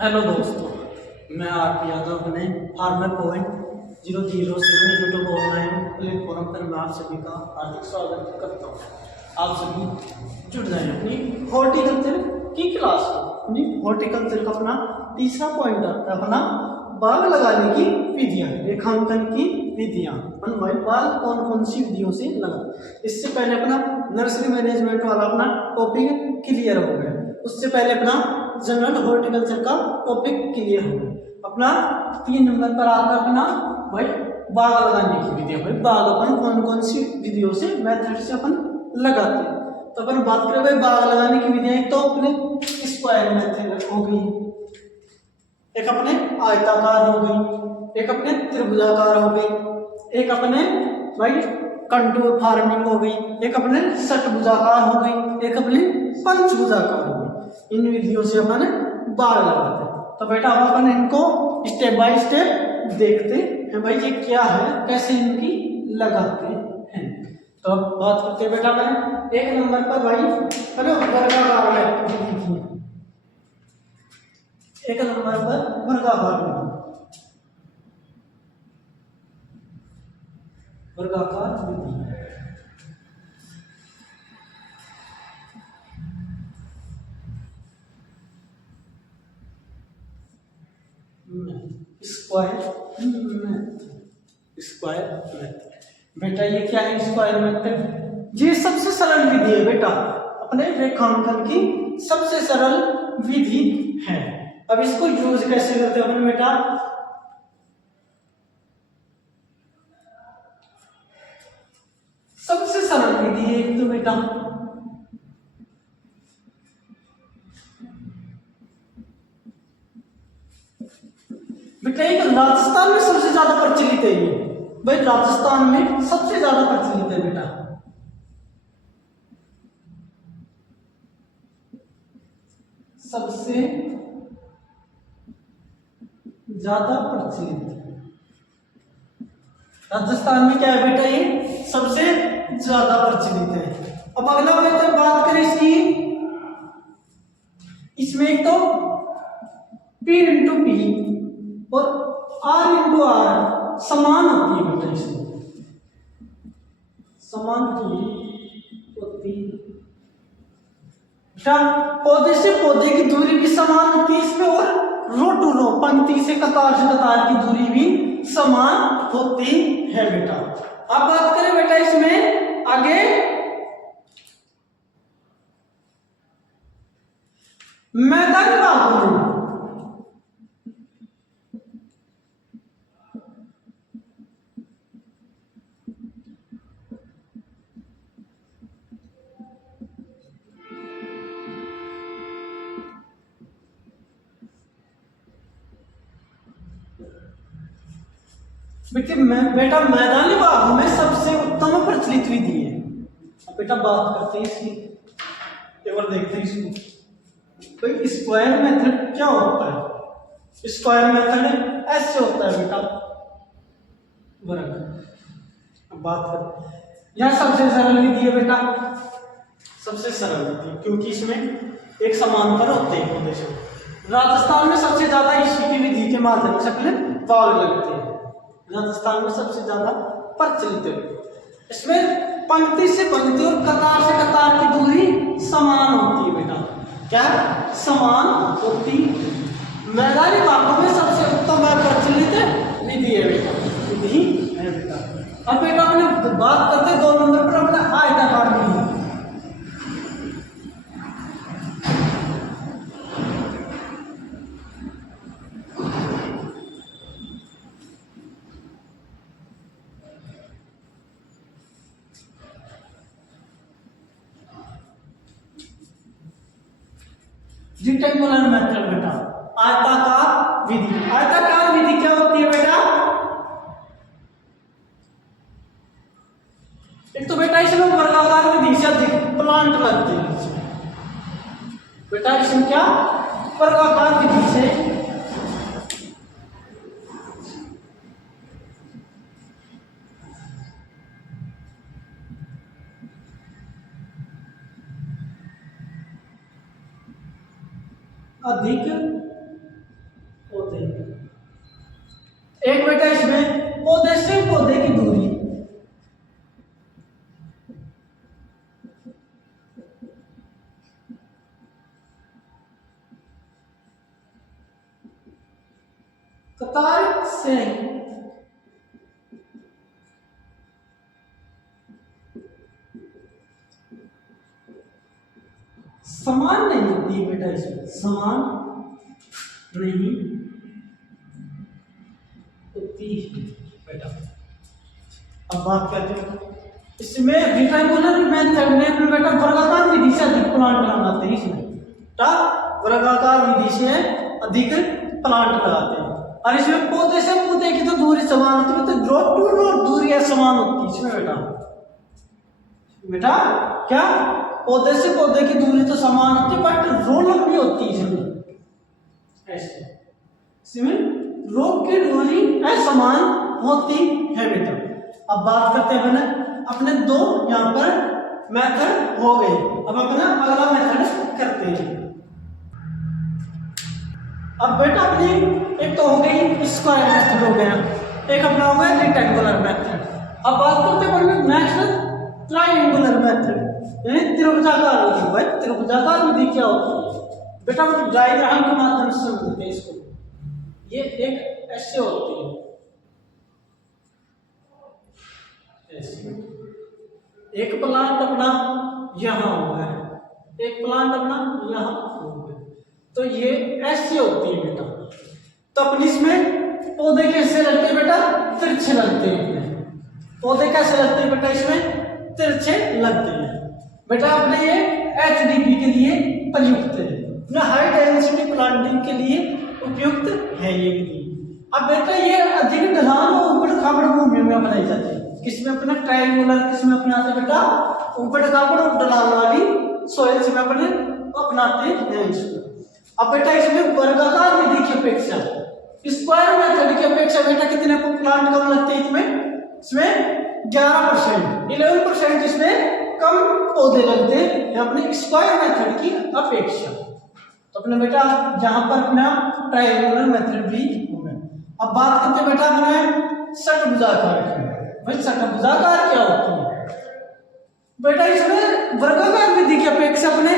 Hello दोस्तों, मैं are Yadav अपने farmer point 007 YouTube online platform पर मैं आप सभी का हार्दिक स्वागत करता हूँ। आप सभी जुड़ जाए अपनी हॉर्टिकल्चर की क्लास को। अपनी हॉर्टिकल्चर का अपना तीसरा पॉइंट है अपना बाग लगाने की विधियाँ, रेखांकन की विधियाँ। बाग कौन कौन सी विधियों से लगा। इससे पहले अपना नर्सरी मैनेजमेंट वाला अपना टॉपिक क्लियर हो गया। उससे पहले अपना जनरल हॉर्टिकल्चर का टॉपिक क्लियर हो गया। अपना 3 नंबर पर आता अपना भाई बाग लगाने की विधियां। भाई बाग अपन कौन कौन सी विधियों से मेथड से अपन लगाते हैं। तो अपन बात करें भाई बाग लगाने की विधियां, तो अपने स्क्वायर मेथड हो गई, एक अपने आयताकार हो गई, एक अपने त्रिभुजाकार हो गई, एक अपने भाई कंटूर फार्मिंग हो गई, एक अपने षटभुजाकार हो गई, एक अपने पंचभुजाकार हो गई। इन विधियों से अपन बाग लगाते हैं। तो बेटा अब अपन इनको स्टेप बाय स्टेप देखते हैं भाई ये क्या है, कैसे इनकी लगाते हैं। तो अब बात करते हैं बेटा मैं 1 नंबर पर भाई अरे वर्गाकार विधि। 1 नंबर पर वर्गाकार विधि, वर्गाकार विधि। Square method. बेटा ये क्या है स्क्वायर मेथड? ये सबसे सरल विधि है बेटा, अपने रेखांकन की सबसे सरल विधि है। अब इसको यूज कैसे करते हैं बेटा? सबसे सरल विधि है तो बेटा एक राजस्थान में सबसे ज्यादा प्रचलित है ये। भाई राजस्थान में सबसे ज्यादा प्रचलित है बेटा, सबसे ज्यादा प्रचलित राजस्थान में क्या है बेटा, ये सबसे ज्यादा प्रचलित है। अब अगला मेथड बात करें इसकी, इसमें एक तो P इंटू पी और R इंटू आर समान होती है बेटा, इसमें समान होती बेटा। पौधे से पौधे की दूरी भी समान होती है इसमें, और रो टू रो पंक्ति से कतार की दूरी भी समान होती है बेटा। अब बात करें बेटा इसमें आगे मैदानी बागों में, बेटा मैदानी बागों में सबसे उत्तम प्रचलित विधि है। अब बेटा बात करते हैं इसकी, एक बार देखते हैं इसको। भाई स्क्वायर मेथड क्या होता है? स्क्वायर मेथड ऐसे होता है बेटा वर्ग। अब बात करते यह सबसे सरल विधि है बेटा, सबसे सरल विधि, क्योंकि इसमें एक समांतर होते हैं पौधे से। राजस्थान में सबसे ज्यादा इसी की विधि के माध्यम से अपने बाग लगते हैं। राजस्थान में सबसे ज्यादा प्रचलित है। इसमें पंक्ति से पंक्ति और कतार से कतार की दूरी समान होती है बेटा, क्या समान होती। मैदानी बागों में सबसे उत्तम प्रचलित विधि है बेटा, विधि है बेटा। अब बेटा अपने बात करते हैं 2 नंबर पर अपना आयताकार विधि। रेक्टेंगुलर मेथड बेटा, आयताकार विधि। आयताकार विधि क्या होती है बेटा? एक तो बेटा इसमें वर्गाकार विधि से अधिक प्लांट लगते हैं बेटा, इसमें क्या वर्गाकार विधि से अधिक कतार से समान नहीं होती है बेटा, इसमें समान नहीं होती है बेटा। अब बात करते हैं इसमें रेक्टेंगुलर मेथड में बेटा वर्गाकार विधि से अधिक प्लांट लगाते हैं। इसमें वर्गाकार विधि से अधिक प्लांट लगाते हैं। और इसमें पौधे से पौधे की तो दूरी समान होती है, तो ड्रॉप टू ड्रॉप दूरी समान होती है इसमें बेटा। बेटा क्या पौधे से पौधे की दूरी तो समान होती है, बट रो लंबी होती है इसमें। ऐसे इसमें रो की दूरी असमान होती है बेटा। अब बात करते हैं अपने दो यहाँ पर मेथड हो गए। अब अपना अगला मेथड करते हैं। अब बेटा अपनी एक तो हो गई स्क्वायर मेथड हो गया, एक अपना हो गया रेक्टेंगुलर मेथड। अब बात करते हैं नेक्स्ट ट्रायंगुलर मेथड, यानी त्रिभुजाकार विधि। भाई त्रिभुजाकार विधि क्या होती है बेटा? डायग्राम के माध्यम से समझते हैं इसको। ये एक ऐसे होती है, एक प्लांट अपना यहाँ हो गया, एक प्लांट अपना यहाँ हो गया, तो ये ऐसे होती है बेटा। तो अपनी इसमें पौधे कैसे लगते हैं बेटा? तिरछे लगते हैं। पौधे कैसे लगते हैं बेटा? इसमें तिरछे लगते हैं बेटा। अपने ये HDP के लिए प्रयुक्त है ना, हाई डेंसिटी प्लांटिंग के लिए उपयुक्त है ये विधि। अब बेटा ये अधिक ढलान और ऊबड़ खाबड़ भूमि में अपनाई जाती है। किसमें अपना ट्रायंगुलर, किसमें अपनाते हैं बेटा? ऊबड़ खाबड़ और ढलान वाली सॉइल्स में अपने अपनाते हैं इसको। अब बेटा इसमें वर्गाकार विधि की अपेक्षा स्क्वायर मेथड की अपेक्षा बेटा कितने प्लांट कम लगते हैं इसमें 11%, 11% इसमें कम पौधे लगते हैं अपने स्क्वायर मेथड की अपेक्षा। तो अपने बेटा जहां पर अपना ट्रायंगुलर मेथड भी होगा। अब बात करते हैं बेटा अपने षटभुजाकार की। भाई षटभुजाकार क्या होती है बेटा? इसमें वर्गाकार विधि की अपेक्षा अपने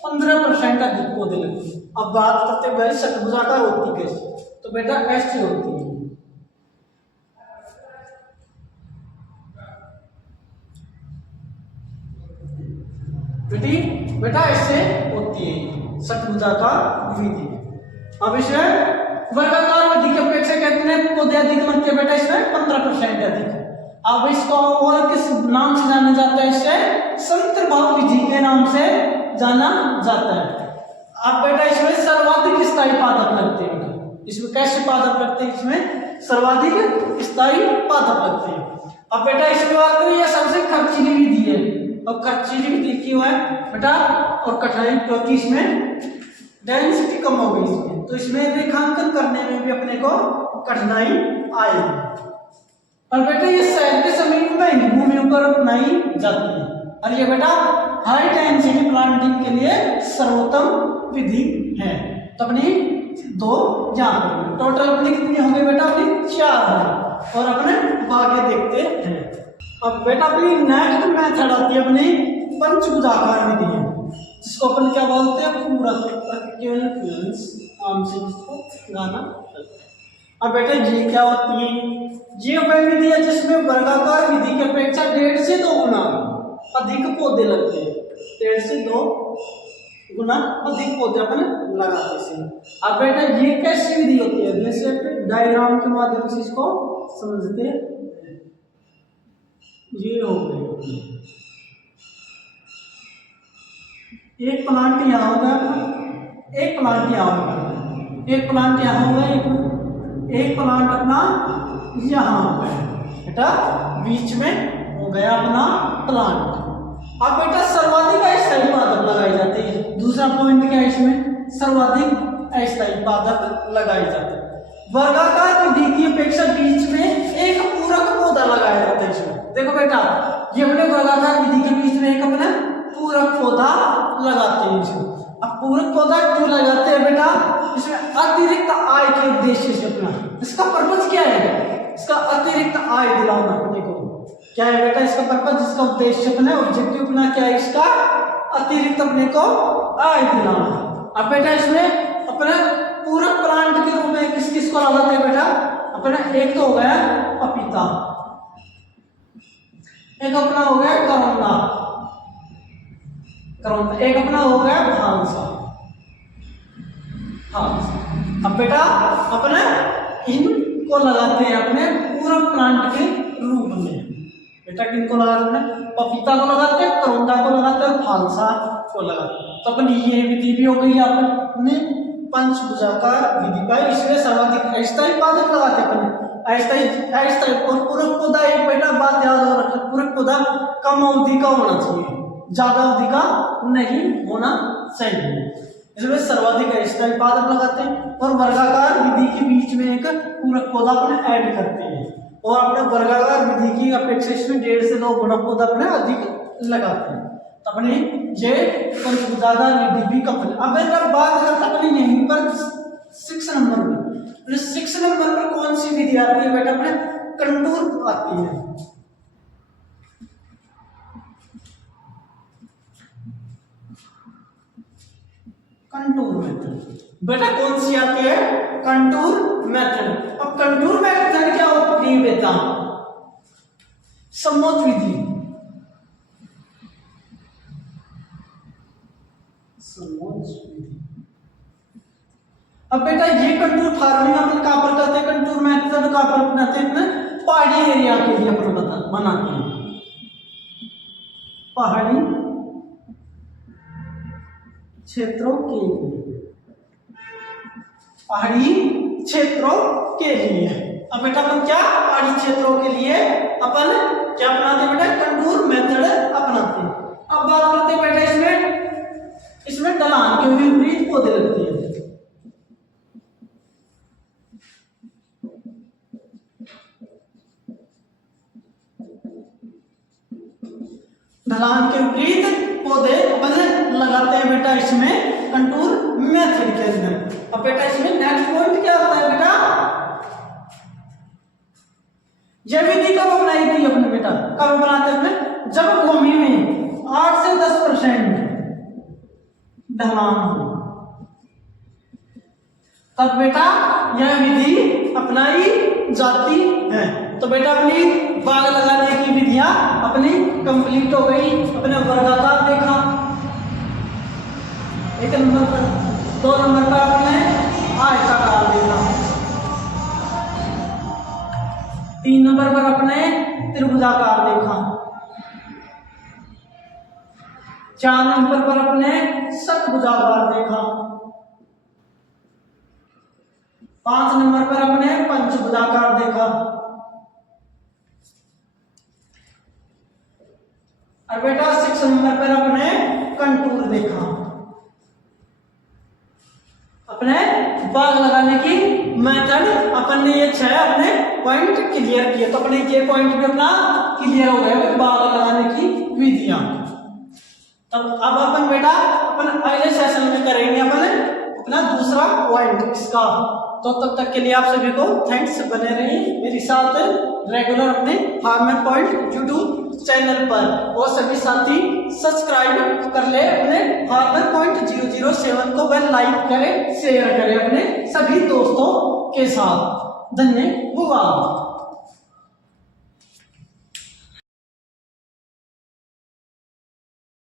15% अधिक पौधे लगते हैं। अब बात करते हैं भाई षटभुजाकार होती कैसे? तो बेटा ऐसे होती है। बेटा ऐसे होती है षटभुजाकार विधि। अब इसमें वर्गाकार विधि की अपेक्षा कितने पौधे अधिक लगते हैं बेटा? इसमें 15% अधिक है। अब इसको और किस नाम से जाना जाता है? इसे संतर्भाव विधि के नाम से जाना जाता है। अब बेटा इसमें सर्वाधिक स्थायी पादप लगते हैं बेटा। इसमें कैसे पादप लगते हैं? इसमें सर्वाधिक स्थायी पादप लगते हैं। अब बेटा इसके बाद ये सबसे खर्चीली विधि है। और खर्चीली विधि क्यों है बेटा? और कठिनाई क्योंकि इसमें डेंसिटी कम हो गई इसमें, तो इसमें रेखांकन करने में भी अपने को कठिनाई आएगी। और बेटा ये शहर के समीप में भूमियों पर अपनाई जाती है। और ये बेटा हाई डेंसिटी प्लांटिंग के लिए सर्वोत्तम विधि है। तो अपनी दो यहाँ पर टोटल अपनी कितनी हो गई बेटा? अपनी 4 है। और अपने आगे देखते हैं। अब बेटा अपनी नेक्स्ट मेथड आती है अपनी पंचभुजाकार विधि है, जिसको अपन क्या बोलते हैं? पूरक नाम से इसको गाना। अब बेटा ये क्या होती है? ये वह विधि है जिसमें वर्गाकार विधि की अपेक्षा 1.5 से 2 गुना अधिक पौधे लगते हैं। 1.5 से 2 गुना अधिक पौधे अपन लगाते हैं। अब बेटा ये कैसी विधि होती है? जैसे डायग्राम के माध्यम से इसको समझते हैं। ये हो गई, एक प्लांट यहाँ होगा, एक प्लांट यहाँ होगा, एक प्लांट यहाँ होगा, एक प्लांट अपना यहाँ होगा बेटा, बीच में हो गया अपना प्लांट। अब बेटा सर्वाधिक अस्थायी पादप लगाए जाते हैं। दूसरा पॉइंट क्या है इसमें? सर्वाधिक अस्थायी पादप लगाए जाते हैं। वर्गाकार विधि की अपेक्षा बीच में एक पूरक पौधा लगाया जाता है इसमें। देखो बेटा ये अपने वर्गाकार विधि के बीच में एक अपना पूरक पौधा लगाते हैं इसमें। अब पूरक पौधा क्यों लगाते हैं बेटा? इसमें अतिरिक्त आय के उद्देश्य से अपना, इसका पर्पज क्या है? इसका अतिरिक्त आय दिलाना अपने को क्या है बेटा? इसका पर्पज, इसका उद्देश्य अपना ऑब्जेक्टिव अपना क्या है? इसका अतिरिक्त अपने को आय दिलाना। अब बेटा इसमें अपने पूरक प्लांट के रूप में किस किस किसको लगाते हैं बेटा अपना, एक तो हो गया पपीता, एक अपना हो गया करौंदा, एक अपना हो गया भांसा। अब बेटा अपने इनको लगाते हैं अपने पूरक प्लांट के रूप में। बेटा किनको लगाते हैं, पपीता को लगाते हैं, करौंदा को लगाते हैं, फालसा को लगाते हैं। तो अपनी ये विधि भी हो गई अपने पंचभुजाकार विधि का। इसमें सर्वाधिक अस्थायी पादप लगाते हैं अपने, अस्थायी और पूरक पौधा। एक बेटा बात याद हो रखना, पूरक पौधा कम अवधि का होना चाहिए, ज्यादा अवधि का नहीं होना चाहिए। इसमें सर्वाधिक अस्थायी पादप लगाते हैं और वर्गाकार विधि के बीच में एक पूरक पौधा अपने ऐड करते हैं, और अपने वर्गाकार विधि की अपेक्षा इसमें 1.5 से 2 गुणक पौधा अपने अधिक लगाते हैं। तो अपने ये पंचभुजाकार विधि भी कंप्लीट। अब अगर बात करते अपने यहीं पर 6 नंबर में, 6 नंबर पर कौन सी विधि आती है बेटा अपने, कंटूर आती है। कंटूर मेथड बेटा कौन सी आती है, कंटूर मेथड। अब कंटूर मेथड क्या होती है बेटा, समोच्च विधि, समोच्च विधि। अब बेटा ये कंटूर फार्मिंग अपन कहां पर करते हैं, कंटूर मेथड कहां पर अपनाते हैं, पहाड़ी एरिया के लिए अपन बनाते हैं, पहाड़ी क्षेत्रों के लिए, पहाड़ी क्षेत्रों के लिए। अब बेटा अपन क्या पहाड़ी क्षेत्रों के लिए अपन क्या अपनाते हैं बेटा, कंटूर मेथड अपनाते हैं। अब बात करते हैं बेटा इसमें ढलान के विपरीत पौधे लगते हैं। ढलान के विपरीत पौधे अपन लगाते हैं बेटा इसमें कंटूर मेथड के अंदर। अब बेटा इसमें नेक्स्ट पॉइंट क्या आता है बेटा, यह विधि कब अपनाई थी अपने बेटा, कब बनाते हैं, जब भूमि में 8 से 10% ढलान हो, तब बेटा यह विधि अपनाई जाती है। तो बेटा अपनी बाग लगाने की विधियां अपनी कंप्लीट हो गई। अपने वर्गाकार देखा 1 नंबर पर, 2 नंबर पर अपने आयताकार देखा, 3 नंबर पर अपने त्रिभुजाकार देखा, 4 नंबर पर अपने षटभुजाकार देखा, 5 नंबर पर अपने पंचभुजाकार देखा, और बेटा 6 नंबर पर अपने कंटूर देखा। अपने बाग लगाने की मेथड अपन ने ये 6 अपने पॉइंट क्लियर किए। तो अपने ये पॉइंट भी अपना क्लियर हो गया बाग लगाने की विधियां। तब अब अपन बेटा अपन अगले सेशन में करेंगे अपन अपना दूसरा पॉइंट इसका। तो तब तक के लिए आप सभी को थैंक्स, बने रहिए मेरे साथ रेगुलर अपने फार्मर पॉइंट यूट्यूब चैनल पर, और सभी साथी सब्सक्राइब कर ले अपने फार्मर पॉइंट 007 को, वह लाइक करें, शेयर करें अपने सभी दोस्तों के साथ। धन्यवाद।